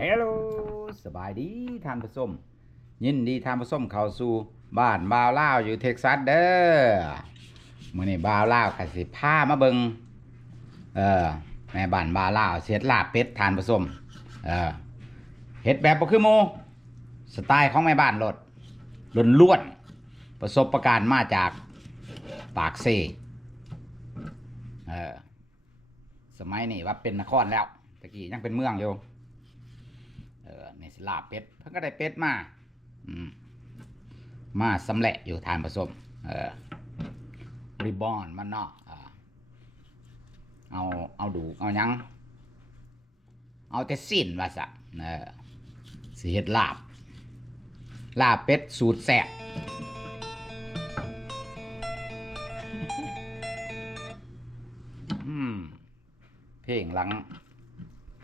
เฮลโหลสบายดีท่านผู้ชมยินดีท่านผู้ชมเข้าสู่บ้านบ่าวลาวอยู่เท็กซัสเด้อมื้อนี้บ่าวลาวก็สิพามาเบิงเออแม่บ้านบ่าวลาวเสียดลาบเป็ดท่านผู้ชมเออเฮ็ดแบบบ่คือหมู่สไตล์ของแม่บ้านรถล้วนๆประสบการณ์มาจากปากเซเออสมัยนี้ว่าเป็นนครแล้วตะกี้ยังเป็นเมืองอยู่ เออในสลาบเป็ดเพิ่นก็ได้เป็ดมา อืม มาสำเร็จอยู่ทานผสม เออริบอนมันเนาะอ่าเอาเอาดูเอายัง เอาแต่สิ้นว่าซะเออสิเฮ็ดลาบ ลาบเป็ดสูตรแซ่บอืมเพลงหลัง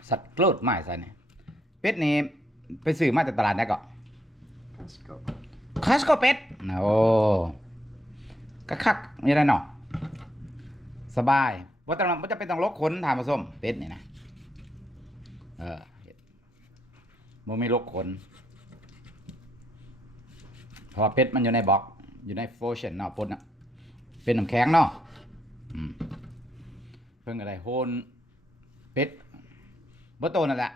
สัตว์โกรธไม่ใส่เนี่ย เป็ดนี่ไปซื้อมาจากตลาดไหนก็คาสโกเป็ดโอ้ก็คักมีอะไรเนาะสบายว่าแต่ว่าจะเป็นต้องลกขนทานผสมเป็ดนี่นะเออโมไม่ลกขนเพราะว่าเป็ดมันอยู่ในบล็อก อยู่ในโฟชั่นเนาะปนอะเป็นน้ำแข็งเนาะอืมเพิ่งอะไรโฮนเป็ดบ่โตนั่นแหละ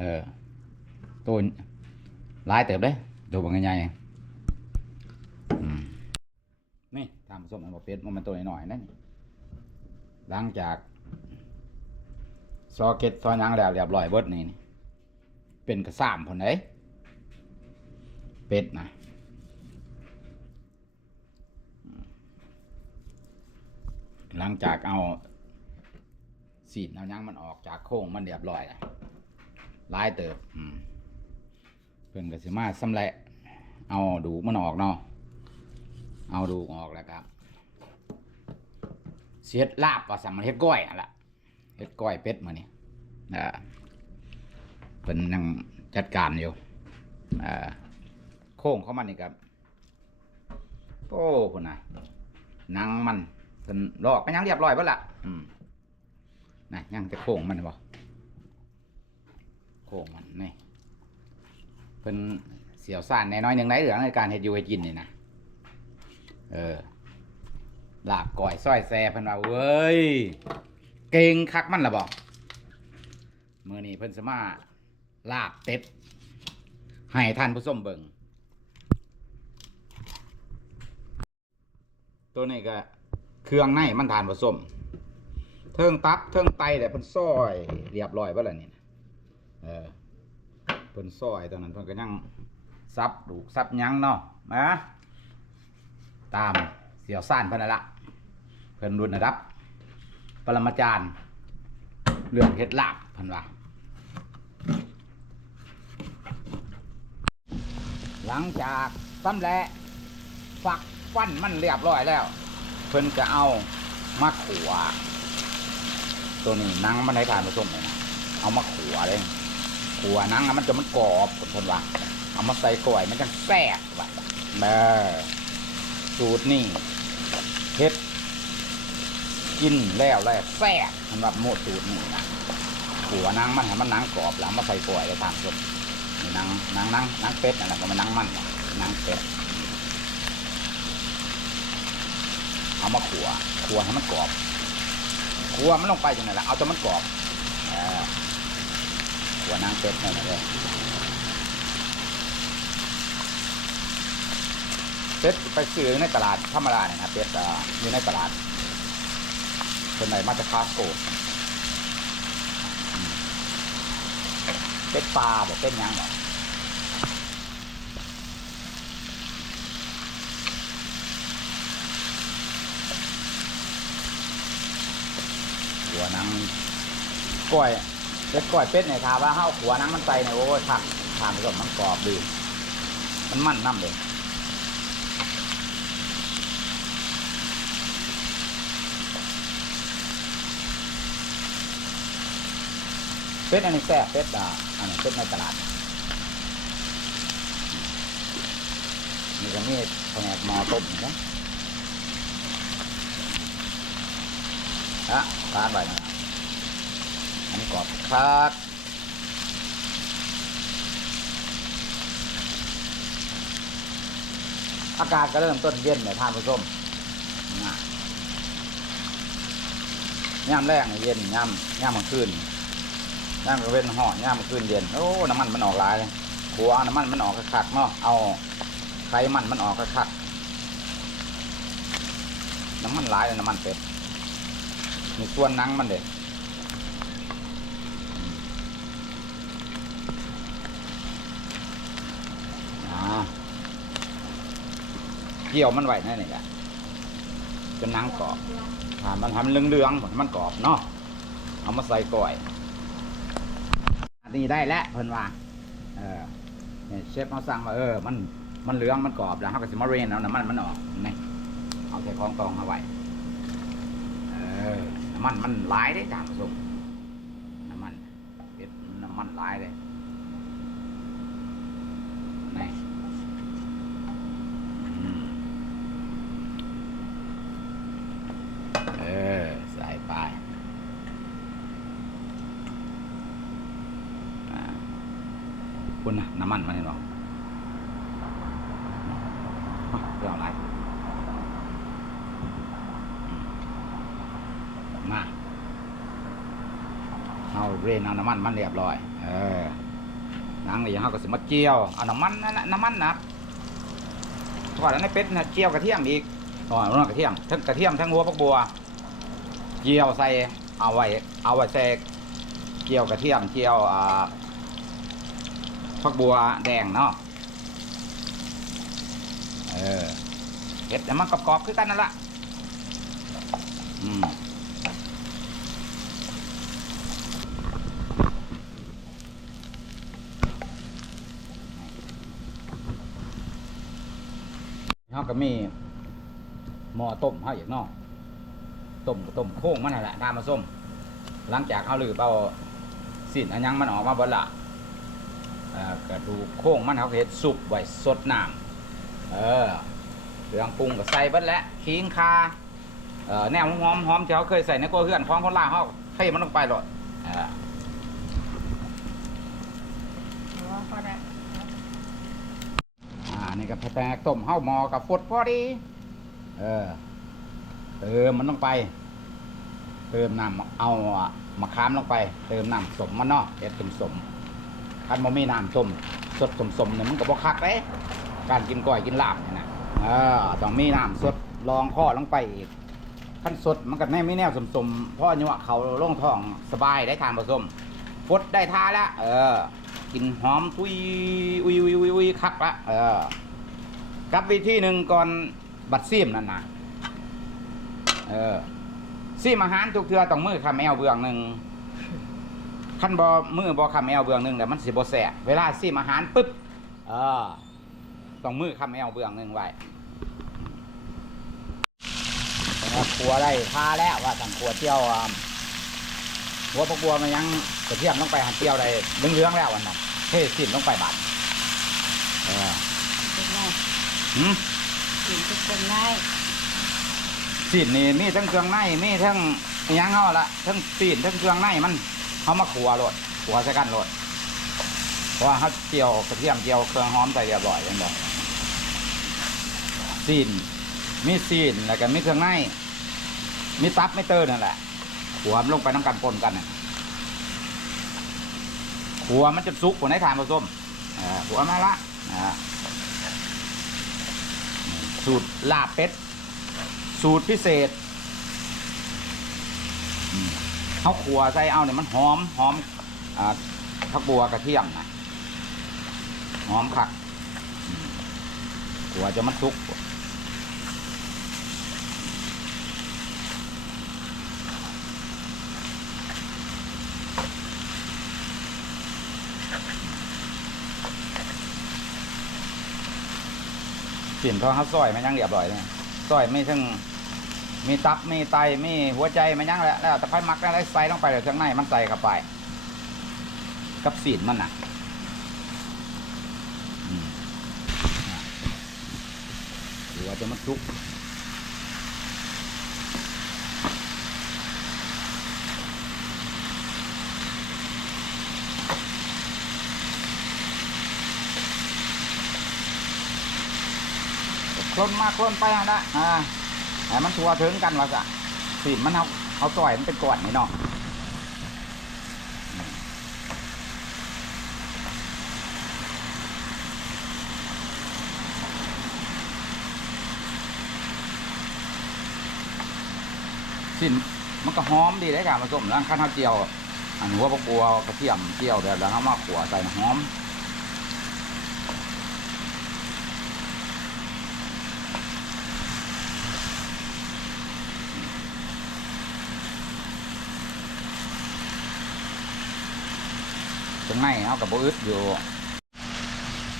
เออตัวลายเติบเด้ดูบางไงอืมนี่ทำส้มอันบเป็ดมันมันตัวหน่อยๆนั่นหลังจากซอเก็ตซอยังแล้วเรียบร้อยเบิดนี่นี่เป็นกระสามผลไหนเป็ดนะหลังจากเอาสีดเอายังมันออกจากโค้งมันเรียบร้อยแล้ วลายเติบอืมเพิ่นก็สิมาสำเร็จเอาดูมันออกเนาะเอาดูออกแล้วครับ เสียดลาบว่าสั่งมันเฮ็ดก้อยอะล่ะเฮ็ดก้อยเป็ดมื้อนี้อ่าเพิ่นยังจัดการอยู่อ่าโค้งของมันนี่ครับโอ้พุ่นน่ะหนังมันเพิ่นลอกไปยังเรียบร้อยเบิดละอืมนะยังจะโค้งมันบ่ โค้งมันนี่เพิ่นเสียวซ่านแน่น้อยหนึ่งไหนเหลืองในการเฮ็ดอยูเฮ็ดกินนี่นะเออลาบก่อยซอยแซ่เพิ่นว่าเว้ยเก่งคักมันละบ่มื้อนี้เพิ่นสิมาลาบเป็ดให้ท่านผู้ชมเบิ่งตัวนี้ก็เครื่องในมันทานผสมเทิงตับเทิงไตแต่เพิ่นซอย เรียบร้อยบ่ล่ะนี่ เออเพิ่นซอยตอนนั้นเพิ่นก็ยังซับดูกซับยังเนาะนะตามเสี่ยวซ่านเพิ่นนั่นละเพิ่นรุ่นระดับ ปรมาจารย์ เรื่องเฮ็ดลาบเพิ่นว่าหลังจากสำแหละฝักฟันมันเรียบร้อยแล้ว เพิ่นก็เอามาขัวตัวนี้นังมันให้ทานผสมเลยนะเอามาขัวเลย ขัวนังมันจะมันกรอบผมคนว่าเอามาใส่ก่อยมันจะแซ่บว่ะเบอสูตรนี่เฮ็ดกินแล้วแล้วแซ่บสำหรับโมดสูตรนี่นะขัวนังมันให้มันนังกรอบแล้วมาใส่ก่อยแล้วทานสมนี่หนังนังนังนังเป็ดนั่นแหละก็มันนังมันนังเป็ดเอามาขัวขัวให้มันกรอบขัวมันลงไปจังไงล่ะเอาจนมันกรอบเออ ขัวนางเป็ดนั่นแหละเด้เป็ดไปซื้อในตลาดธรรมดาเนี่ยนะเป็ดอ่าอยู่ในตลาดเป็นไหนมาจากคาสโกเป็ดปลาบอกเป็ดยังบอกขัวนังก้อย เป็ดก้อยเป็ดเนี่ยถามว่าเฮาขัวนังมันใสเนี่ยโอ้ยทานทานไปกับมันกรอบดี มันมันน้ำเลยเป็ดอันนี้แซ่บเป็ดอะอันนี้เป็ดในตลาดนี่ก็มีแผนกหมอต้มนะฮะร้านไปนะ กอบครับอากาศก็เริ่มต้นเย็นเลยท่านผู้ชมย่าแรกเย็นย่ำมย่ามกลางคืนย่ามกลางเว้นห่อย่ามกลางคืนเย็น โอ้ น้ำมันมันออกหลายขัวน้ำมันมันออกคักเนาะ เอาไขมันมันออกคักน้ำมันหลายเลยน้ำมันเป็ดมีส่วนนังมันเด็ด เกี่ยวมันไหวแน่นี่แหละจนนังกรอบถามันทำเลืองๆมันกรอบเนาะเอามาใส่ก่อยอันนี้ได้แล้วเพิ่นว่าเออเนี่ยเชฟเขาสั่งว่าเออ มันมันเหลืองมันกรอบแล้วเขาก็สิมาเรนเอาน้ำมันมันออกนี่เอาใส่กองกองเอาไว้เออน้ำมันมันหลายได้ตามผสมน้ำมันเป็ดน้ำมันหลายเลยนี่อืมเออ ใส่ไปอ่า คุณนะน้ำมันมันเห็นหรอเรื่องอะไรมาเอาเรนเอาน้ำมันมันเรียบร้อย เออนังนี่เขาก็สิมาเจียวเอาน้ำมันนั่นแหละน้ำมันนะเพราะว่าในเป็ดนะเจียวกระเทียมอีกอ๋อนกระเทียมทั้งกระเทียมทั้งหัวปักบัว เจียวใส่เอาไว้ เอาไว้ใส่เจียวกระเทียมเจียวอ่า ผักบัวแดงเนาะเออเห็ดแต่มันกรอบๆคือกันนั่นละอืมเขาก็มีหม้อต้มเขาอย่างเนอกต้มต้มโค้งมันนั่นแหละน้ำมาส้ม หลังจากเขาลือเอาสิ่นอันยังมันออกมาบดละ กระดูกโค้งมันเขาเห็ดสุกไว้สดน้ำเออเครื่องปรุงก็ใส่เบิดแล้วขิงคาเออแนวหอมหอมที่เขาเคยใส่ในกัวเฮือนของคนล่าเขาเทมันลงไปหลดเอออ๋อพอได้อ่านี่ก็แตกต้มเฮาหมอกับฟดพอดี เออเติมมันลงไป เติมน้ำเอามะขามลงไป เติมน้ำสมมันเนาะเอ็ดสมสม คันบ่มีน้ำส้มสดสมสมเนี่ยมันก็บ่คักเด้การกินก้อยกินลาบเนี่ยนะเออต้องมีน้ำสดรองข้อลงไปอีกขั้นสดมันก็แน่ไม่แน่สมสมๆเพราะอันนี้ว่าเขาลงท้องสบายได้ทานผสมฟดได้ทาแล้วเออ กินหอมตุยอุยอุยอุยอุยคักละเออกับวิธีหนึ่งก่อนบัดซีมนั่นนะเออซีมอาหารทุกเทือต้องมือคำแอวเบืองหนึ่ง ขั้นบอมือบอคำแอวเบืองหนึ่งแต่มันสิบแสบเวลาซีมอาหารปุ๊บเออต้องมือคำแอวเบืองหนึ่งไว้นะครับครัวได้ทาแล้วว่าสั่งครัวเที่ยวอ่าหัวปลาบัวมันยังกระเทียมต้องไปหันเที่ยวได้เรื่องๆแล้วอันนั้นเทสินลงไปบัดเออเป็นไงหืมกินทุกคนได้สีนนี่มีทั้งเครื่องในมีทั้งอิหยังเขาละทั้งสีนทั้งเครื่องในมัน เขามาขัวโลดขัวใส่กันโลดเพราะว่าเขาเจียวกระเทียมเจียวเครื่องหอมใส่เรียบร้อยยังบอกสีนมีสีนแล้วก็มีเครื่องในมีตับไม่เตอร์นั่นแหละขัวมันลงไปน้ำกันปนกันน่ะขัวมันจะสุกกว่าในทานผสมขัวมาละสูตรลาบเป็ดสูตรพิเศษ เขาขัวใส่เอาเนี่ยมันหอมหอมอ่าผักบัวกระเทียมนะหอมคักขัวจะมันสุกกลิ่นพอเขาซอยมันยังเรียบร้อยเลยซอยไม่ทั้ง มีตับมีไตมีหัวใจมันยังแหละแล้วแต่ค่อยมักได้ใส่ลงไปเดี๋ยวเครื่องในมันใส่เข้าไป กับสีนมันน่ะหรือว่าจะมันสุกคลนมาคลนไปนะอ่า ให้มันทัวถึงกันว่าจะสิมันเอาเอาต่อยมันเป็นก้อนนี่เนาะสินมันก็หอมดีได้การผสมแล้วข้าวเจียว อันหัวปลาบัวกระเทียมเจียวแบบแล้วเอามาขัวใส่หอม ตรงในเอากับโบอึดอยู่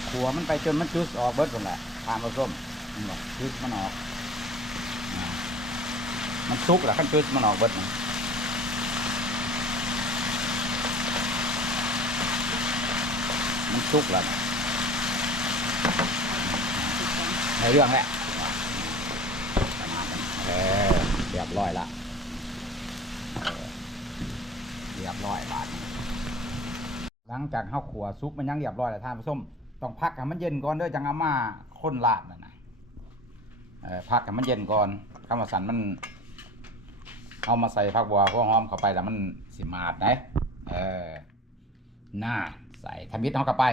ขัวมันไปจนมันจุสออกเบิดคนแหละทานผสมมันบอกจุสมันออก มันซุกแหละขั้นจุสมันออกเบิดนะมันซุกแล้วในเรื่องแหละเออเรียบร้อยละเออเรียบร้อยบาทนี้ หลังจากข้าวขัวซุปมันยังเรียบร้อยแล้วท่านผู้ชมต้องพักให้มันเย็นก่อนเด้อจังอามาข้นลาดนั่นนะพักให้มันเย็นก่อนข้าวมาสันมัน เอามาใส่ผักบัวหัวหอมเข้าไปแล้วมันสิมาดนะเออหน้าใส่ทมิดเขาเข้าไป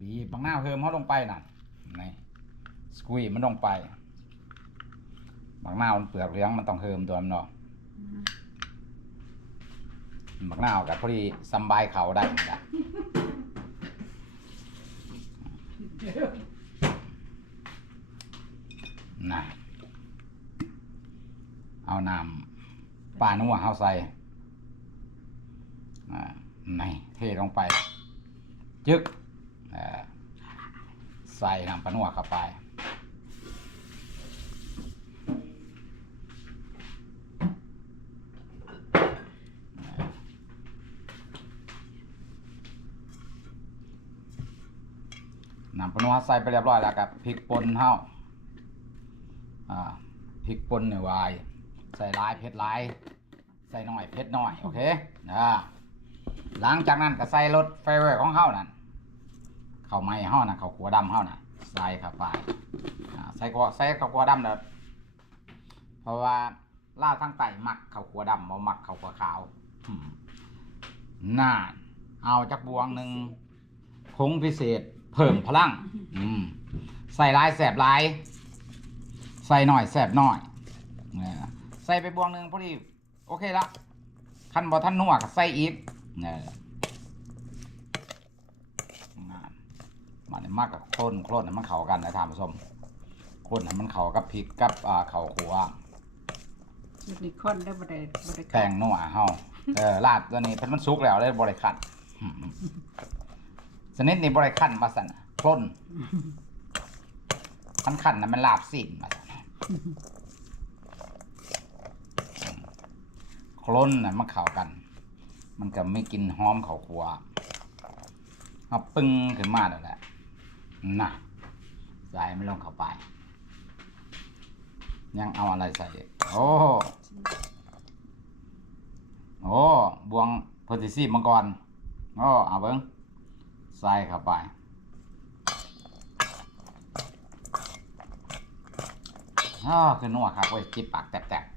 บีบบางหน้าเพิ่มเขาลงไปนั่นนี่สกุยมันลงไปบางหน้ามันเปลือกเหลืองมันต้องเพิ่มตัวมันเนาะ บักหน้าวกับพอดีสบายเขาได้จ้ะน่ะเอาน้ำปลานัวเอาใส่ในเทลงไป จึกใส่น้ำปลานัวเข้าไป น้ำปลานัวใส่ไปเรียบร้อยแล้วกับพริกป่นเฮาอ่าพริกป่นเนี่ยวายใส่ลายเผ็ดลายใส่น้อยเผ็ดน้อยโอเคอ่าหลังจากนั้นก็ใส่รสเฟเวอร์ของเฮานั่นข้าวไม้เฮานะข้าวขัวดำเฮานะใส่เข้าไปใส่กัวใส่ข้าวขัวดำเด้อเพราะว่าล่าวทางใต้มักข้าวขัวดำบ่มักข้าวขัวขาวน่าเอาจักบวงหนึ่งผงพิเศษ เพิ่มพลัง อืมใส่หลายแสบหลาย ใส่หน่อยแสบหน่อยเนี่ยใส่ไปบวงหนึ่งพอดีโอเคละคันบอท่านนัวก็ใส่อีกเนี่ยงานมันมากกับโคลนโคลนให้มันเข้ากันนะท่านผู้ชมโคลนให้มันเข้ากับพริกกับอ่าข้าวขัวมันมีคนได้บ่ได้บ่ได้แป้งนัวเฮาเออลาดตัวนี้เพิ่นมันสุกแล้วเลยบริคัน อืมสนิทนี่บริคันมาสั่นคล้นคันขันนะมันลาบสิ้นมาสั่นคล้นน่ะมันเข้ากัน มันก็ไม่กินหอมเขาขัวเอาปึ้งขึ้นมาแล้วแหละน่ะใส่ไม่ลงเข้าไป ยังเอาอะไรใส่อีกโอ้โอ้บวงโพธิซีมังกรโอ้เอาเบิ้ง ใส่เข้าไป อ้าคือนัวครับเว้ยจิบปากแตกๆ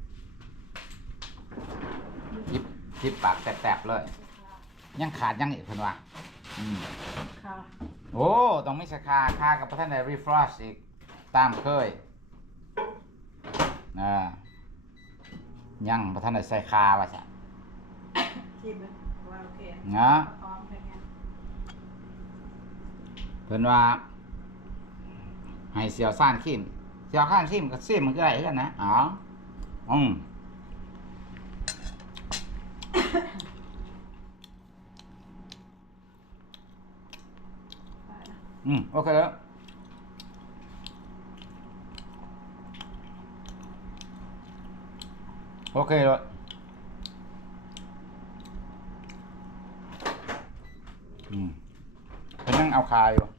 จิบจิบปากแตกๆเลย ยังขาดยังอีกเพิ่นว่าอืมค่ะโอ้ต้องมีสาขาคากับพระท่านได้รีฟรชอีก ตามเคยอ่ายังพระท่านได้ใส่คาว่าซะชิมว่าโอเคเนาะ พร้อม เพิ่นว่า ให้เสียวซ่านขิมเสียวข้านขิมกับซิมมันก็ได้กันนะอ๋ออืมอืมโอเคแล้วโอเคแล้วอืมเพิ่นยังเอาคาอยู่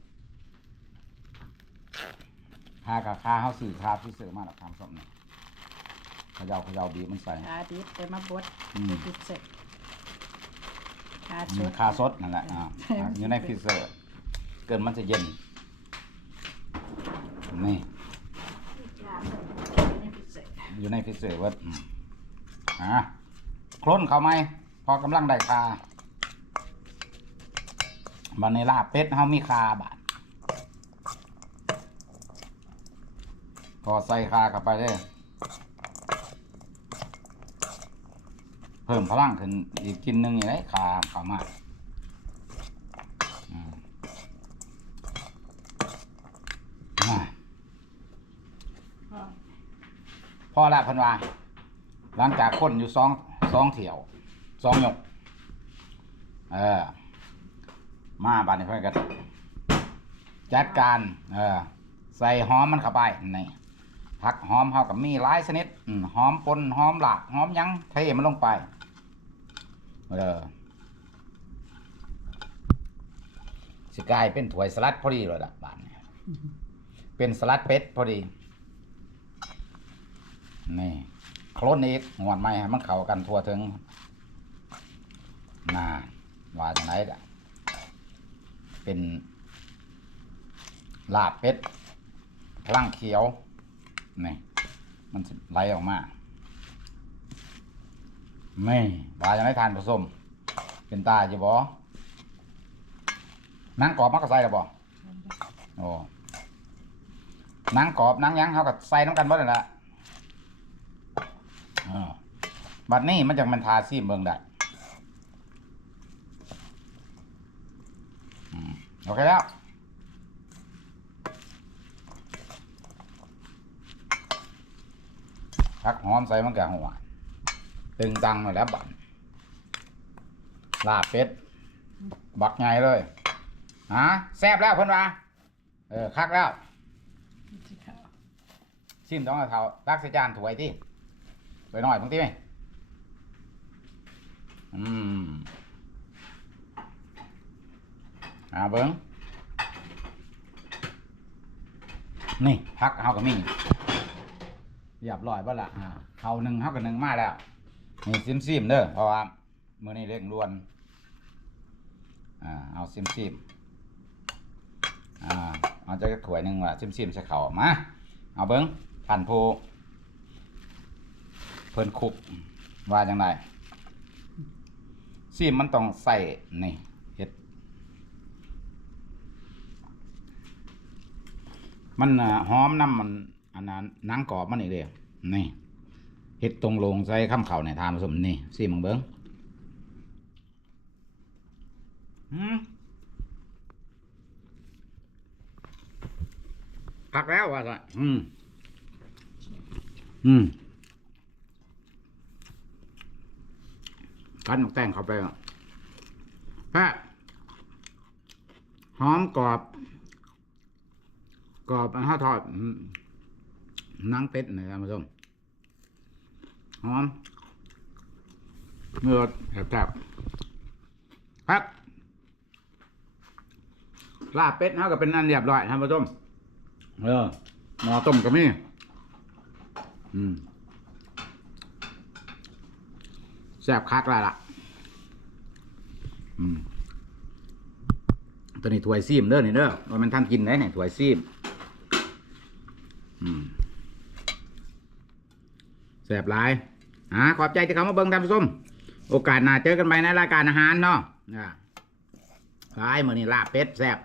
คากับคาเฮาสื่อคาที่เสือมาแล้วทำสมเนี่ยเขยาเขยาบีบมันใส่ขาดิบแต่มาบดอืมดิบเสร็จขาอืชุมดคาสดนั่นแหละอ่าอ่าอยู่ในฟรีเซอร์ เกินมันจะเย็นนี่อยู่ในฟิเซอร์เวิร์ดอืมอะโคลนเข้าไหมพอกำลังได้คาบันในลาบเป็ดเฮามีคาบา ทพอใส่คาเข้าไปได้เพิ่มพลังขึ้นอีกกินหนึ่งอย่างไรคาเข้ามาพ่อละพันวาหลังจากคนอยู่สองสองเถี่ยวสองหยก เออ มาบานนี้เพื่อนกันจัดการ เออ ใส่หอมมันเข้าไปนี่ ผักหอมเฮากับมีหลายชนิดอหอมปนหอมหลากหอมยังเทมันลงไปเออสิกลายเป็นถ้วยสลัดพอดีเลยล่ะบานนี้เป็นสลัดเป็ดพอดีนี่โคลนอีกหวดไม้ให้มันเข้ากันทั่วถึงน่าว่าจังไหนเป็นลาบเป็ดพลังเขียว นี่มันไหลออกมาไม่ว่าจังไหนทานผสมเป็นตาจะบอนังกรอบมักก็ใส่หรือบ่โอ้นังกรอบนังยังเขาก็ใส่น้ำกันบ่ได้ละบัดนี้มันจะมันทาซีมเบิ่งได้โอเคแล้ว พักหอมใส่มันกะหัวตึงตังมาแล้วบัดลาบเป็ดบักไงเลยฮะแซ่บแล้วเพิ่อนว่าเออคักแล้วชิมต้องเอาเขาตักใส่จานถวยที่ไปหน่อยบางทีไหมอืมอ่าเบิ้งนี่พักเฮากับมี เรียบร้อยบ่ละอ่าเขาหนึ่งเฮากับหนึ่งมาแล้วนี่ซิมซิมเด้อเพราะว่ามือนี้เร่งด่วนอ่าเอาซิมซิมอ่าเอาจะถวยหนึ่งว่ะซิมซิมใส่เขามาเอาเบิ้งผ่านโพเพิ่นคุกว่าจังไดซีมมันต้องใส่นี่เฮ็ดมันหอมน้ำมัน อันนั้นนังกรอบมันอีกเด้นี่เฮ็ดตรงลงใส่ข้ามเข่าในทานผสมนี่ซีมมึงเบิ้งพักแล้วว่าซะอืม อืมกันแต่งเข้าไปอะแพะหอมกรอบ กรอบถ้าทอดอืม นังเป็ดนะท่านผู้ชมหอมเนื้อแซ่บๆครับลาบเป็ดเขาก็เป็นอันเรียบร้อยท่านผู้ชมเออหม้อต้มก็มีอืมแซ่บคักแล้วล่ะ อืมตัวนี้ถวยซีมเด้อนี่เด้อว่ามันท่านกินได้เนี่ยถวยซีม อืม แสบหลายอ่าขอบใจที่เขามาเบิ่งทำส้ชมโอกาสหน้าเจอกันไปในรายการอาหารเนาะอ่าหลายมื้อนี้ลาบเป็ดแสบ